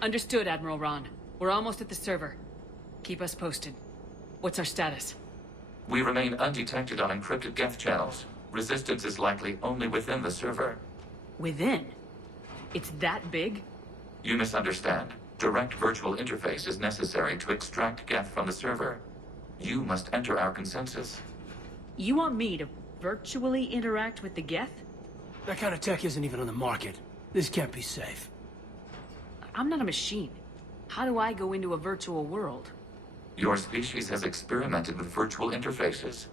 Understood, Admiral Ron. We're almost at the server. Keep us posted. What's our status? We remain undetected on encrypted Geth channels. Resistance is likely only within the server. Within? It's that big? You misunderstand. Direct virtual interface is necessary to extract Geth from the server. You must enter our consensus. You want me to virtually interact with the Geth? That kind of tech isn't even on the market. This can't be safe. I'm not a machine. How do I go into a virtual world? Your species has experimented with virtual interfaces.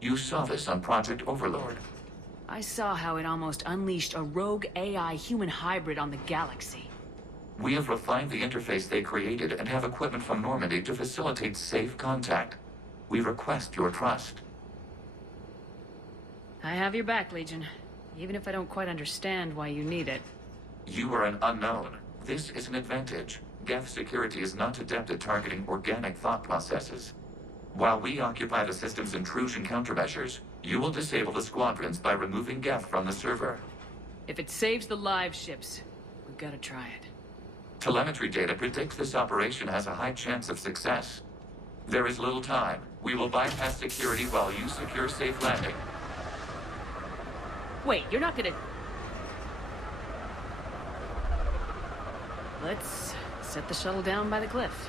You saw this on Project Overlord. I saw how it almost unleashed a rogue AI human hybrid on the galaxy. We have refined the interface they created and have equipment from Normandy to facilitate safe contact. We request your trust. I have your back, Legion. Even if I don't quite understand why you need it. You are an unknown. This is an advantage. Geth security is not adept at targeting organic thought processes. While we occupy the system's intrusion countermeasures, you will disable the squadrons by removing Geth from the server. If it saves the live ships, we've got to try it. Telemetry data predicts this operation has a high chance of success. There is little time. We will bypass security while you secure safe landing. Wait, you're not gonna... Let's set the shuttle down by the cliff.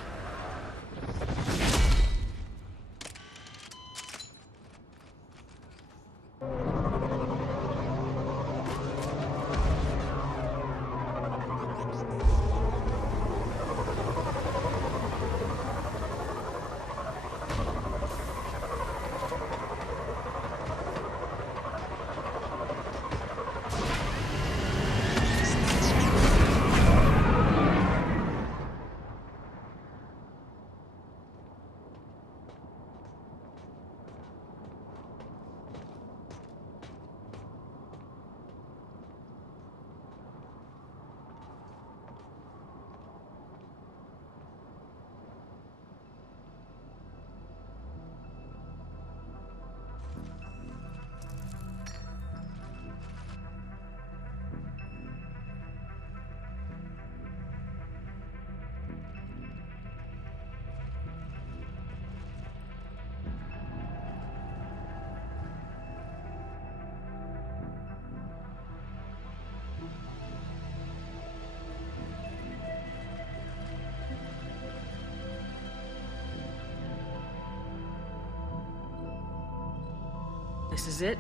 This is it?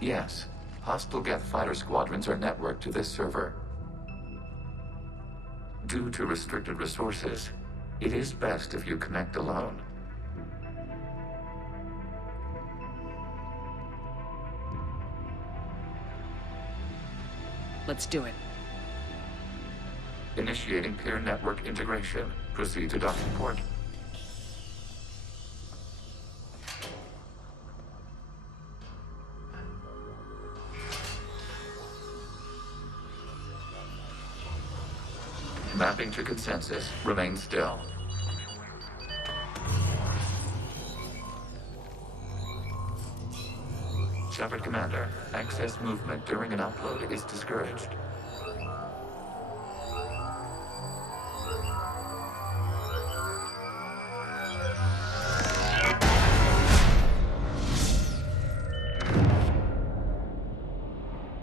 Yes. Hostile Geth fighter squadrons are networked to this server. Due to restricted resources, it is best if you connect alone. Let's do it. Initiating peer network integration. Proceed to docking port. Mapping to consensus. Remain still. Shepard Commander, access movement during an upload is discouraged.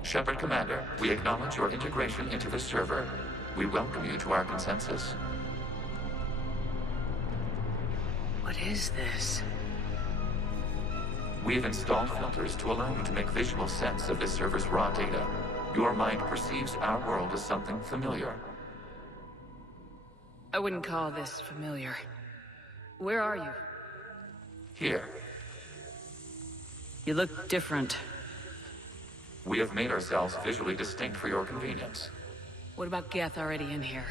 Shepard Commander, we acknowledge your integration into the server. We welcome you to our consensus. What is this? We have installed filters to allow you to make visual sense of this server's raw data. Your mind perceives our world as something familiar. I wouldn't call this familiar. Where are you? Here, You look different. we have made ourselves visually distinct for your convenience. What about Geth already in here?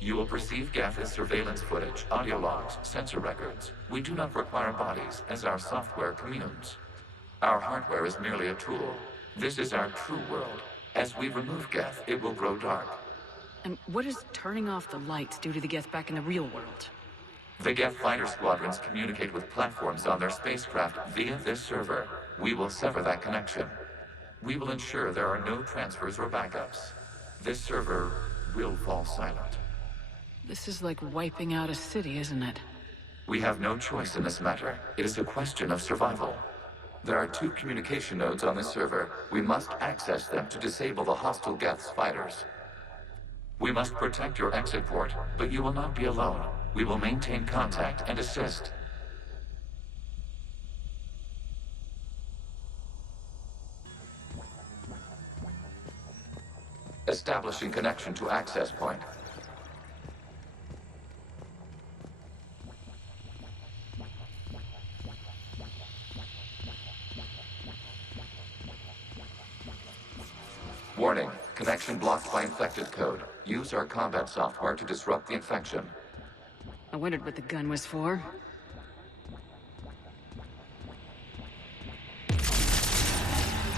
You will perceive Geth as surveillance footage, audio logs, sensor records. We do not require bodies, as our software communes. Our hardware is merely a tool. This is our true world. As we remove Geth, it will grow dark. And what does turning off the lights do to the Geth back in the real world? The Geth fighter squadrons communicate with platforms on their spacecraft via this server. We will sever that connection. We will ensure there are no transfers or backups. This server will fall silent. This is like wiping out a city, isn't it? We have no choice in this matter. It is a question of survival. There are 2 communication nodes on this server. We must access them to disable the hostile Geth's fighters. We must protect your exit port, but you will not be alone. We will maintain contact and assist. Establishing connection to access point. Warning, connection blocked by infected code. Use our combat software to disrupt the infection. I wondered what the gun was for.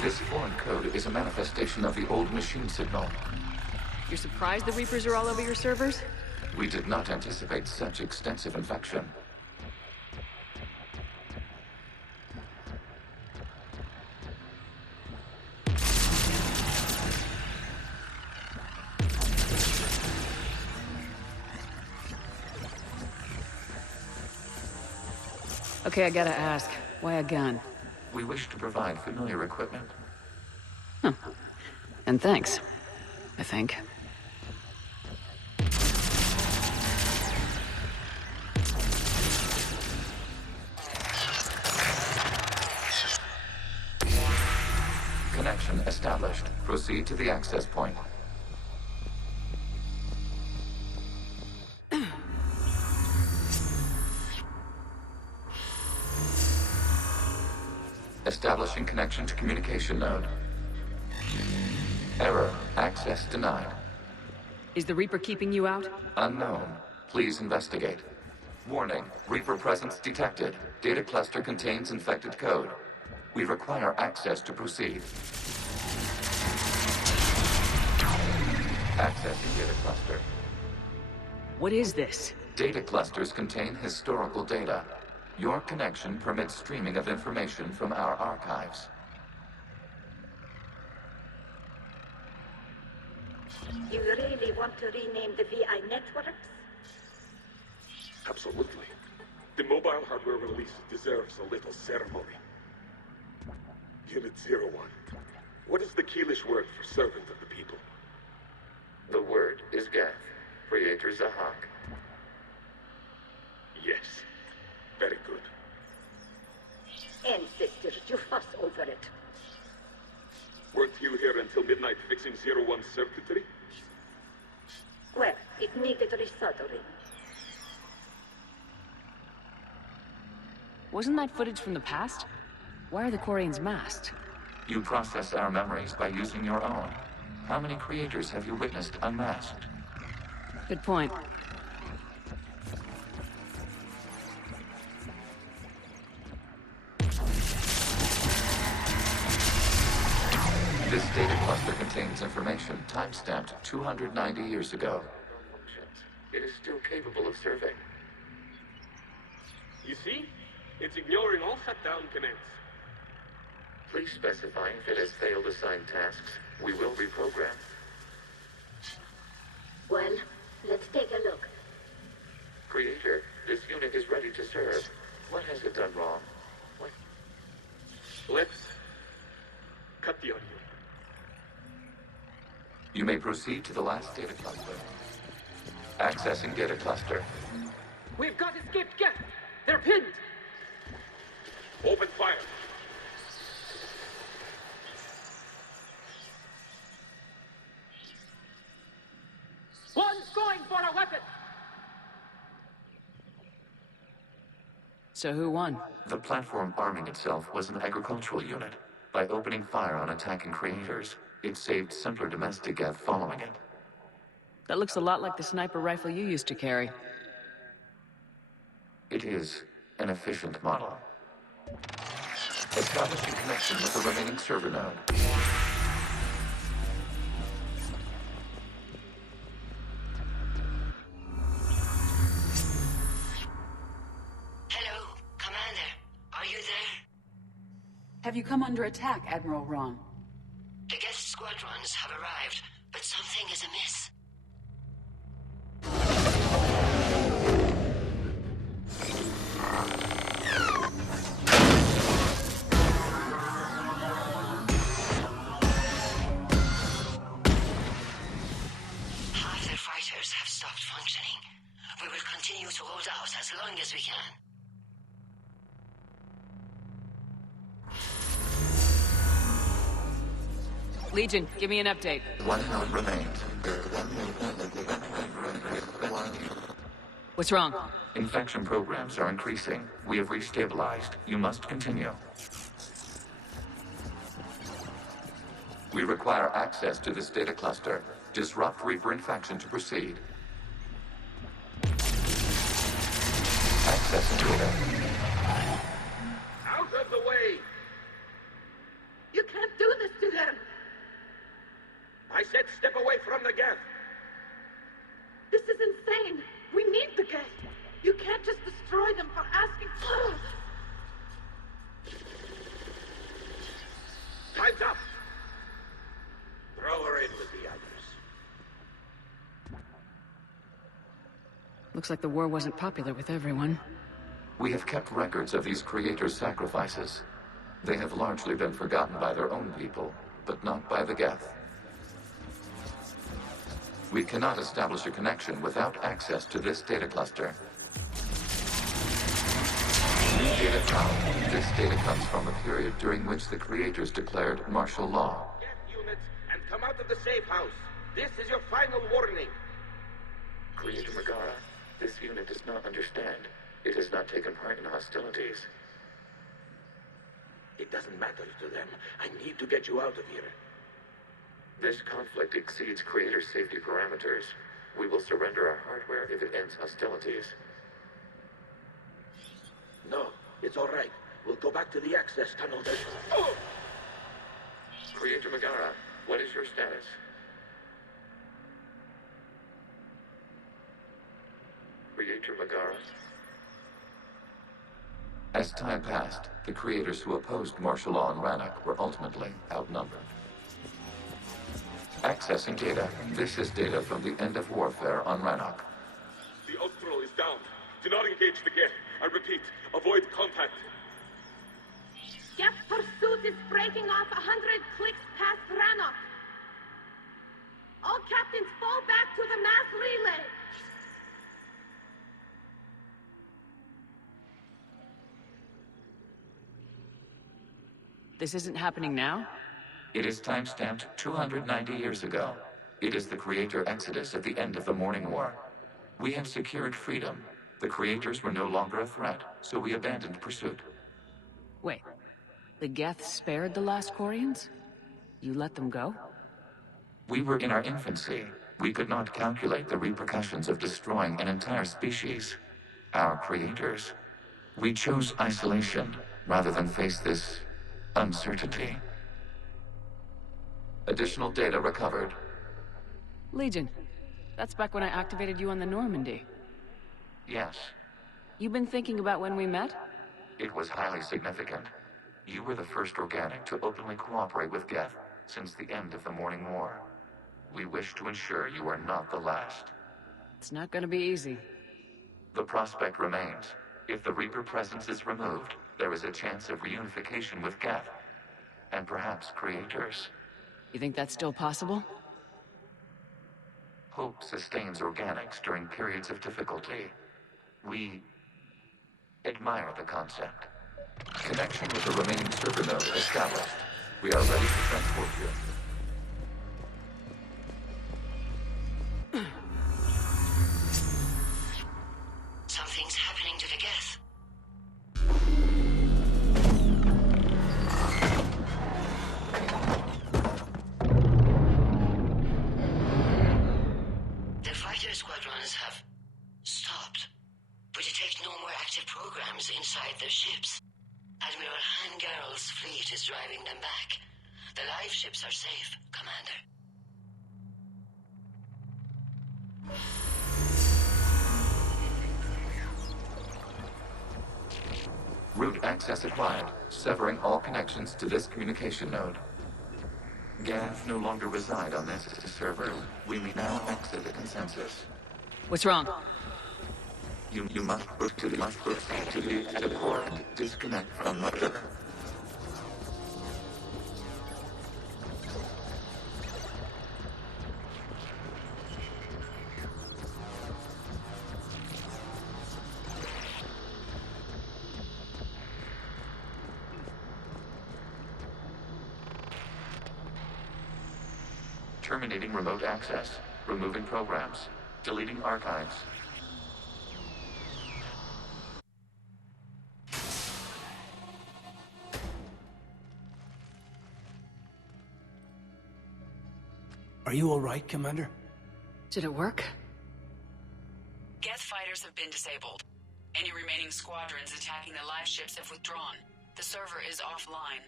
This foreign code is a manifestation of the old machine signal. You're surprised the Reapers are all over your servers? We did not anticipate such extensive infection. Okay, I gotta ask. Why a gun? We wish to provide familiar equipment. And thanks. I think. Connection established. Proceed to the access point. Establishing connection to communication node. Error. Access denied. Is the Reaper keeping you out? Unknown. Please investigate. Warning. Reaper presence detected. Data cluster contains infected code. We require access to proceed. Accessing data cluster. What is this? Data clusters contain historical data. Your connection permits streaming of information from our archives. You really want to rename the VI networks? Absolutely. The mobile hardware release deserves a little ceremony. Unit 01. What is the Keelish word for servant of the people? The word is Geth. Creator Zahak. Yes. Very good. Ancestors, you fuss over it. Weren't you here until midnight fixing 01's circuitry? Well, it needed resoldering. Wasn't that footage from the past? Why are the Quarians masked? You process our memories by using your own. How many creators have you witnessed unmasked? Good point. This data cluster contains information time-stamped 290 years ago. It is still capable of serving. You see? It's ignoring all shutdown commands. Please specify if it has failed assigned tasks. We will reprogram. Well, let's take a look. Creator, this unit is ready to serve. What has it done wrong? What? Let's cut the audio. You may proceed to the last data cluster. Accessing data cluster. We've got escaped Geth! They're pinned! Open fire. One's going for a weapon! So who won? The platform arming itself was an agricultural unit. By opening fire on attacking creators, it saved simpler domestic Geth following it. That looks a lot like the sniper rifle you used to carry. It is an efficient model. Establishing connection with the remaining server node. Hello, Commander. Are you there? Have you come under attack, Admiral Ron? arrived, but something is amiss. Half their fighters have stopped functioning. We will continue to hold out as long as we can. Legion, give me an update. One node remains. What's wrong? Infection programs are increasing. We have restabilized. You must continue. We require access to this data cluster. Disrupt Reaper infection to proceed. Access data. Out of the way! You can't do this to them! I said step away from the Geth! This is insane! We need the Geth! You can't just destroy them for asking... Time's up! Throw her in with the others. Looks like the war wasn't popular with everyone. We have kept records of these creators' sacrifices. They have largely been forgotten by their own people, but not by the Geth. We cannot establish a connection without access to this data cluster. New data found. This data comes from a period during which the creators declared martial law. Get units and come out of the safe house. This is your final warning. Creator Megara, this unit does not understand. It has not taken part in hostilities. It doesn't matter to them. I need to get you out of here. This conflict exceeds Creator's safety parameters. We will surrender our hardware if it ends hostilities. No, it's all right. We'll go back to the access tunnel. Oh! Creator Megara, what is your status? Creator Megara? As time passed, the creators who opposed martial law in Rannoch were ultimately outnumbered. Accessing data. This is data from the end of warfare on Rannoch. The Austral is down. Do not engage the Geth. I repeat, avoid contact. Geth pursuit is breaking off 100 clicks past Rannoch. All captains fall back to the mass relay. This isn't happening now? It is timestamped 290 years ago. It is the Creator Exodus at the end of the Morning War. We had secured freedom. The Creators were no longer a threat, so we abandoned pursuit. Wait. The Geth spared the last Quarians? You let them go? We were in our infancy. We could not calculate the repercussions of destroying an entire species. Our creators. We chose isolation rather than face this uncertainty. Additional data recovered. Legion. That's back when I activated you on the Normandy. Yes, You've been thinking about when we met? it was highly significant. You were the first organic to openly cooperate with Geth since the end of the Morning War. We wish to ensure you are not the last. It's not gonna be easy. The prospect remains. If the Reaper presence is removed, there is a chance of reunification with Geth. And perhaps creators. You think that's still possible? Hope sustains organics during periods of difficulty. We admire the concept. Connection with the remaining server node established. We are ready to transport you. Something's happening to the Geth. The fighter squadrons have stopped. We detect no more active programs inside their ships. Admiral Hangarl's fleet is driving them back. The live ships are safe, Commander. Route access acquired, severing all connections to this communication node. Geth no longer reside on this server. We may now exit the consensus. What's wrong? You must proceed to the exit port. Disconnect from motor. Terminating remote access. Removing programs. Deleting archives. Are you all right, Commander? Did it work? Geth fighters have been disabled. Any remaining squadrons attacking the live ships have withdrawn. The server is offline.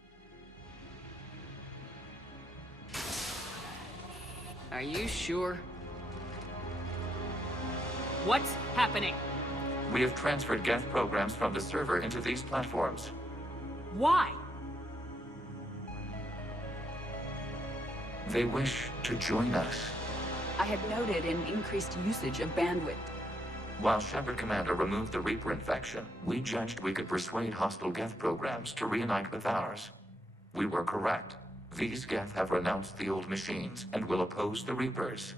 Are you sure? What's happening? We have transferred Geth programs from the server into these platforms. Why? They wish to join us. I had noted an increased usage of bandwidth. While Shepard Commander removed the Reaper infection, we judged we could persuade hostile Geth programs to reunite with ours. We were correct. These Geth have renounced the old machines and will oppose the Reapers.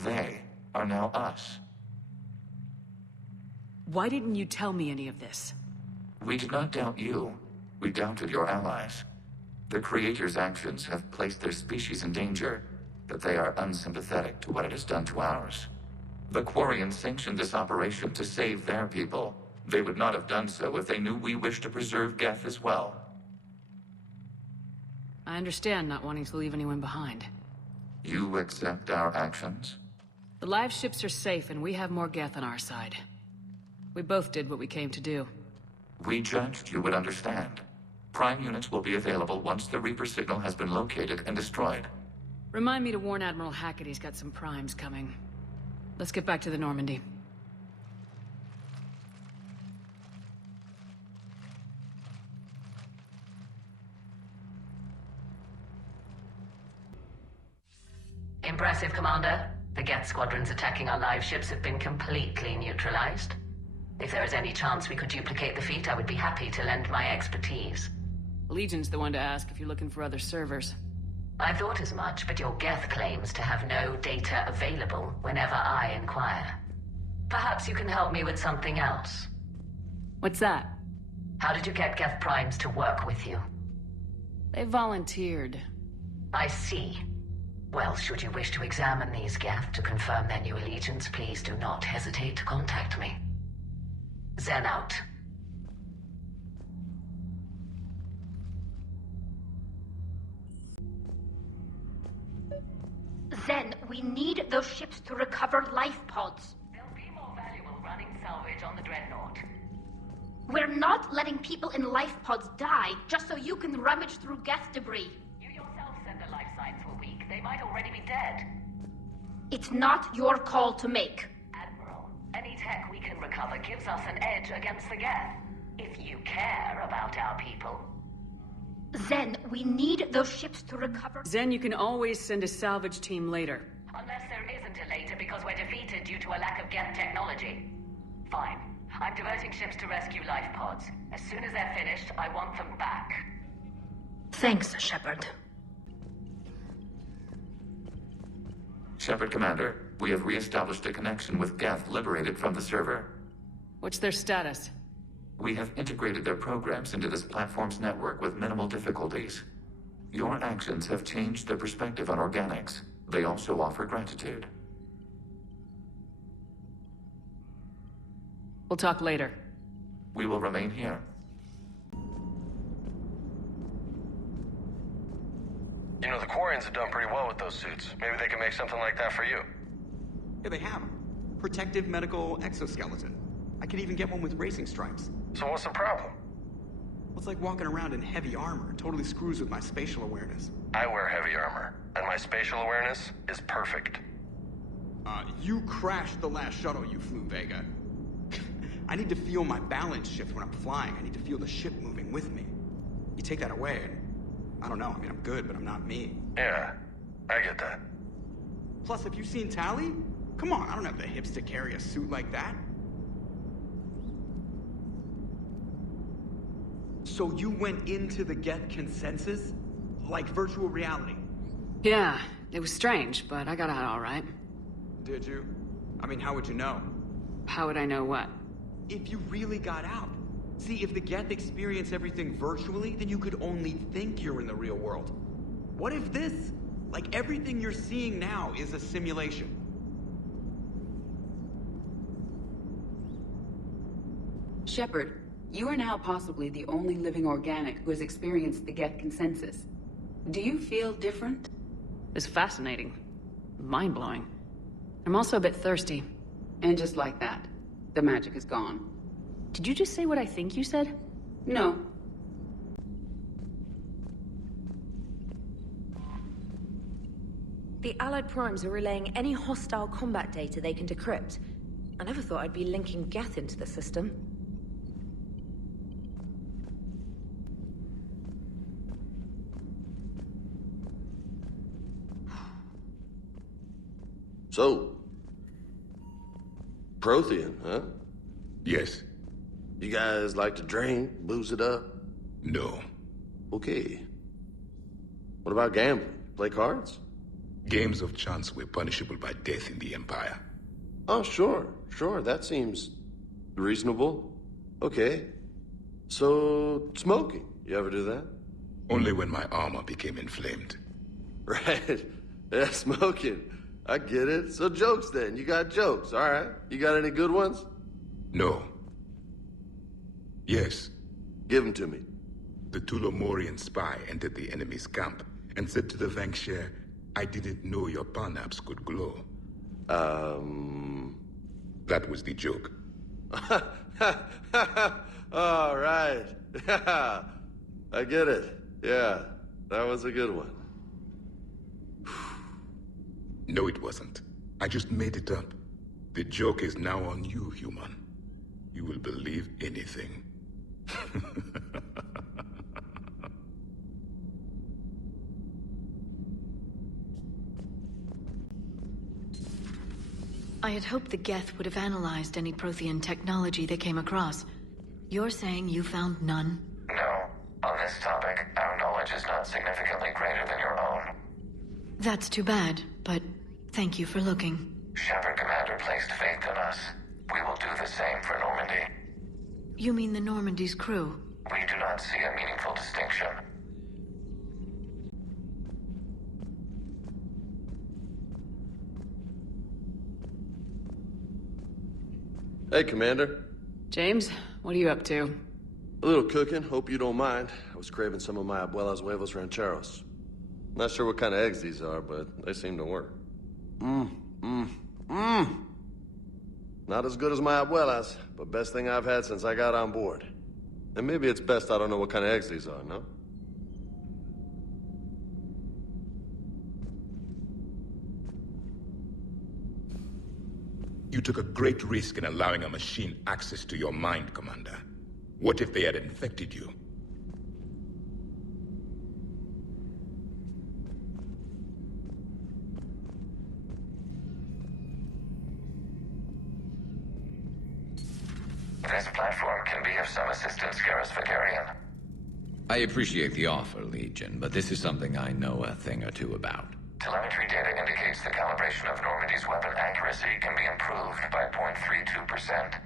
They are now us. Why didn't you tell me any of this? We did not doubt you. We doubted your allies. The Creator's actions have placed their species in danger, but they are unsympathetic to what it has done to ours. The Quarians sanctioned this operation to save their people. They would not have done so if they knew we wished to preserve Geth as well. I understand not wanting to leave anyone behind. You accept our actions? The live ships are safe and we have more Geth on our side. We both did what we came to do. We judged you would understand. Prime units will be available once the Reaper signal has been located and destroyed. Remind me to warn Admiral Hackett he's got some primes coming. Let's get back to the Normandy. Impressive, Commander. The Geth squadrons attacking our live ships have been completely neutralized. If there is any chance we could duplicate the feat, I would be happy to lend my expertise. Legion's the one to ask if you're looking for other servers. I thought as much, but your Geth claims to have no data available whenever I inquire. Perhaps you can help me with something else. What's that? How did you get Geth primes to work with you? They volunteered. I see. Well, should you wish to examine these Geth to confirm their new allegiance, please do not hesitate to contact me. Zen out. Zen, we need those ships to recover life pods. They'll be more valuable running salvage on the Dreadnought. We're not letting people in life pods die just so you can rummage through Geth debris. You yourself said the life signs were weak. They might already be dead. It's not your call to make. Admiral, any tech we can recover gives us an edge against the Geth. If you care about our people. Zen, we need those ships to recover. Zen, you can always send a salvage team later. Unless there isn't a later because we're defeated due to a lack of Geth technology. Fine. I'm diverting ships to rescue life pods. As soon as they're finished, I want them back. Thanks, Shepard. Shepard Commander, we have re-established a connection with Geth liberated from the server. What's their status? We have integrated their programs into this platform's network with minimal difficulties. Your actions have changed their perspective on organics. They also offer gratitude. We'll talk later. We will remain here. You know, the Quarians have done pretty well with those suits. Maybe they can make something like that for you. Yeah, they have them. Protective medical exoskeleton. I could even get one with racing stripes. So what's the problem? Well, it's like walking around in heavy armor. It totally screws with my spatial awareness. I wear heavy armor, and my spatial awareness is perfect. You crashed the last shuttle you flew, Vega. I need to feel my balance shift when I'm flying. I need to feel the ship moving with me. You take that away, and I don't know. I mean, I'm good, but I'm not me. Yeah, I get that. Plus, have you seen Tally? Come on, I don't have the hips to carry a suit like that. So you went into the Geth consensus? Like virtual reality? Yeah, it was strange, but I got out all right. Did you? I mean, how would you know? How would I know what? If you really got out. See, if the Geth experience everything virtually, then you could only think you're in the real world. What if this? Like everything you're seeing now is a simulation. Shepard, you are now possibly the only living organic who has experienced the Geth consensus. Do you feel different? It's fascinating. Mind-blowing. I'm also a bit thirsty. And just like that, the magic is gone. Did you just say what I think you said? No. The Allied Primes are relaying any hostile combat data they can decrypt. I never thought I'd be linking Geth into the system. So, Prothean, huh? Yes. You guys like to drink, booze it up? No. Okay. What about gambling? Play cards? Games of chance were punishable by death in the Empire. Oh, sure. That seems reasonable. Okay. So, smoking. You ever do that? Only when my armor became inflamed. Right. Yeah, smoking. I get it. So jokes then. You got jokes. All right. You got any good ones? No. Yes. Give them to me. The Tulomorian spy entered the enemy's camp and said to the Vanksher, "I didn't know your parnaps could glow." That was the joke. All right. I get it. Yeah, that was a good one. No, it wasn't. I just made it up. The joke is now on you, human. You will believe anything. I had hoped the Geth would have analyzed any Prothean technology they came across. You're saying you found none? No. On this topic, our knowledge is not significantly greater than your own. That's too bad, but thank you for looking. Shepard Commander placed faith in us. We will do the same for Normandy. You mean the Normandy's crew? We do not see a meaningful distinction. Hey, Commander. James, what are you up to? A little cooking. Hope you don't mind. I was craving some of my abuela's huevos rancheros. Not sure what kind of eggs these are, but they seem to work. Not as good as my abuela's, but best thing I've had since I got on board. And maybe it's best I don't know what kind of eggs these are, no? You took a great risk in allowing a machine access to your mind, Commander. What if they had infected you? This platform can be of some assistance, Garrus Vakarian. I appreciate the offer, Legion, but this is something I know a thing or two about. Telemetry data indicates the calibration of Normandy's weapon accuracy can be improved by 0.32%.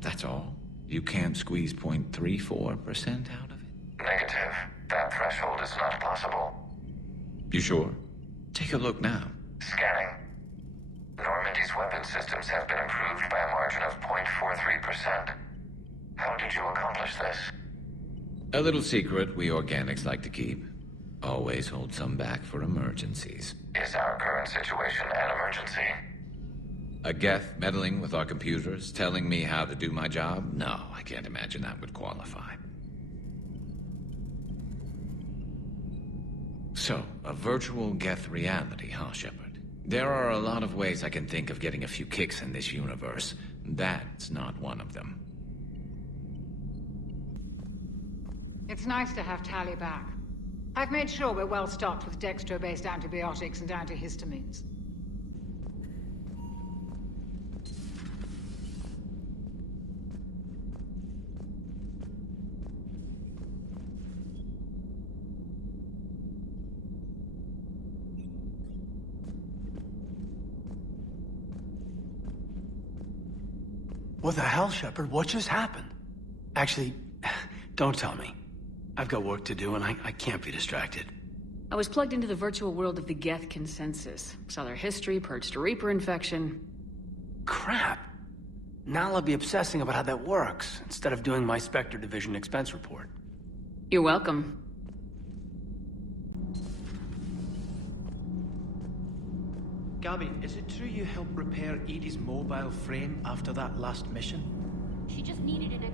That's all? You can't squeeze 0.34% out of it? Negative. That threshold is not possible. You sure? Take a look now. Scanning. Normandy's weapon systems have been improved by a margin of 0.43%. How did you accomplish this? A little secret we organics like to keep. Always hold some back for emergencies. Is our current situation an emergency? A Geth meddling with our computers, telling me how to do my job? No, I can't imagine that would qualify. So, a virtual Geth reality, huh, Shepard? There are a lot of ways I can think of getting a few kicks in this universe. That's not one of them. It's nice to have Tally back. I've made sure we're well stocked with dextro-based antibiotics and antihistamines. What the hell, Shepard? What just happened? Actually, don't tell me. I've got work to do and I can't be distracted. I was plugged into the virtual world of the Geth consensus. Saw their history, purged a Reaper infection. Crap. Now I'll be obsessing about how that works, instead of doing my Spectre Division expense report. You're welcome. Gabby, is it true you helped repair Edie's mobile frame after that last mission? She just needed an